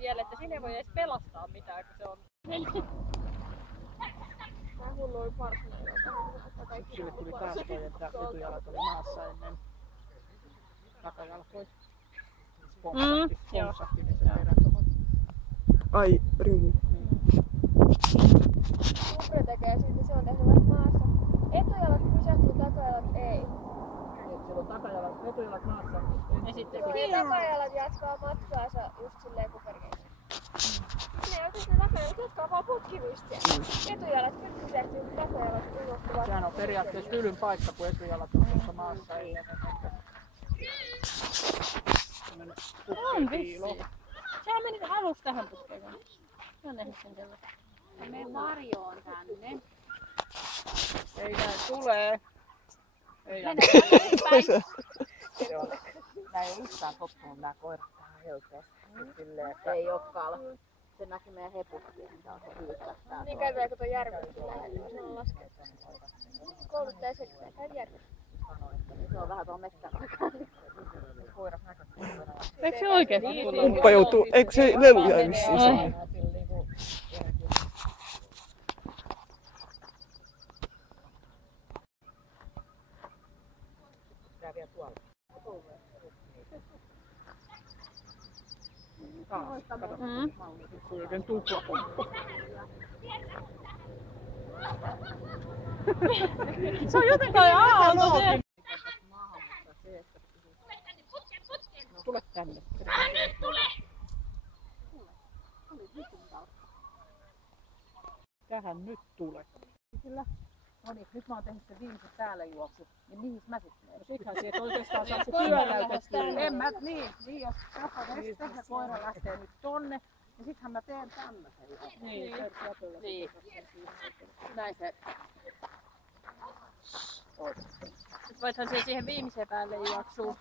vielä, että siinä ei voi edes pelastaa mitään, kun se on... Tää hulluin parsinainen, että kaikki... Sille tuli taas toi, että etujalat oli maassa ennen takajalkoja. Pompsahti, niin se perä tuohon. Ai, ryhmä. Kupre tekee siitä, se on tehnyt vasta maassa. Etujalat pysähtyy, takajalat ei. Siellä on takajalat, etujalat maassa. Ja sitten Joo, ja takajalat jatkaa matkaansa just silleen kuperkeissa. Ne oikeesti takajalat jatkaa vaan putkimista. Etujalat pysähtyy, takajalat unohtuvat. Sehän on periaatteessa tylyn paikka, kun etujalat on tuossa maassa ennen. On vissi. Sehän meni aluksi tähän putkeen. Mä nähdin sen sellaista. Me varjoon tänne. Ei näin tulee. Ei näin. Nää ei ole yhtään tottunut nää koirat tähän helteessä. Silleen, että ei olekaan. Se näki meidän hepuskin, mitä on se hyyttästää. Niin käydään, kun tuon järven lähellä, se on laskettu. Kouluttaja selittää, käy järven. Se on vähän tuohon metsän koirat näkökulmana. Eikö se oikeesti tulla? Kuppa joutuu, eikö se lelu jäi vissiin sinne? Tää vielä tuolla. Se on oikein tuplapumppu. Se on jotenkin aalto se. Tule tänne. Tähän nyt tule. Kyllä. No niin, nyt mä oon tehnyt sen viimeisen täällä juoksu. Niin mihin mä sit menen? No sittenhän sieltä oikeastaan saa se työnäytettyä. En mä, niin jos tapa veste ja koira lähtee nyt tonne, niin sittenhän mä teen tämmösen. Niin. Näin se. Voithan se siihen viimeiseen päälle juoksua.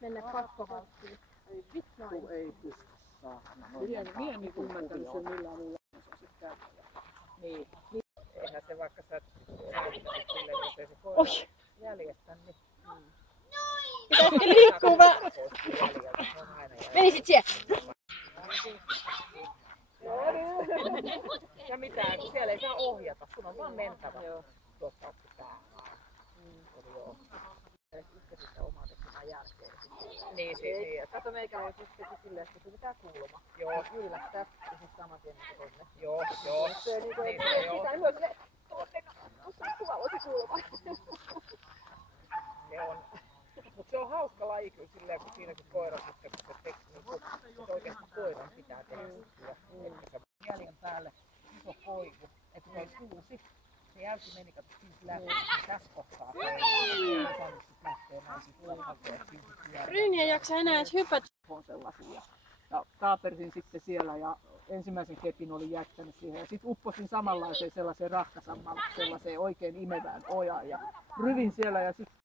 Mennä pakkovalttiin. Ei vittu ei pysty saada. Mie en ymmärtänyt sen millään muulla. Niin. Eihän se vaikka sä näyttäisit silleen, jos ei se koira jäljestä, niin... Pitäisikö liikkua vähän? Menisit siellä? Ja mitään, kun siellä ei saa ohjata, sun on vaan mentävä. Tuosta otti päähän. Joo. Ykkösistä omaa tekemään jälkeen. Niin, siis. Kato meikäläinen sitten silleen, että se pitää kulma. Joo. Yllättää ja sitten saman tien niin tonne. Joo. Se on niinku, että pitää myös silleen, tuossa kuvalla se kulma. Se on. Mut se on hauska laji kyllä silleen, kun siinäkin koirat, kun se tekee, niin se oikeasti koiran pitää tehdä. Että se jäljen päälle iso koivu, että se olisi uusi. Se jälki meni, kato siitä läpi, tässä kohtaa Ryyni ei jaksa enää edes hypätä. On sellaisia. Ja taapersin sitten siellä ja ensimmäisen kepin olin jättänyt siihen ja sitten upposin samanlaiseen sellaiseen rahkasammalle, sellaiseen oikein imevään ojaan ja ryvin siellä ja sitten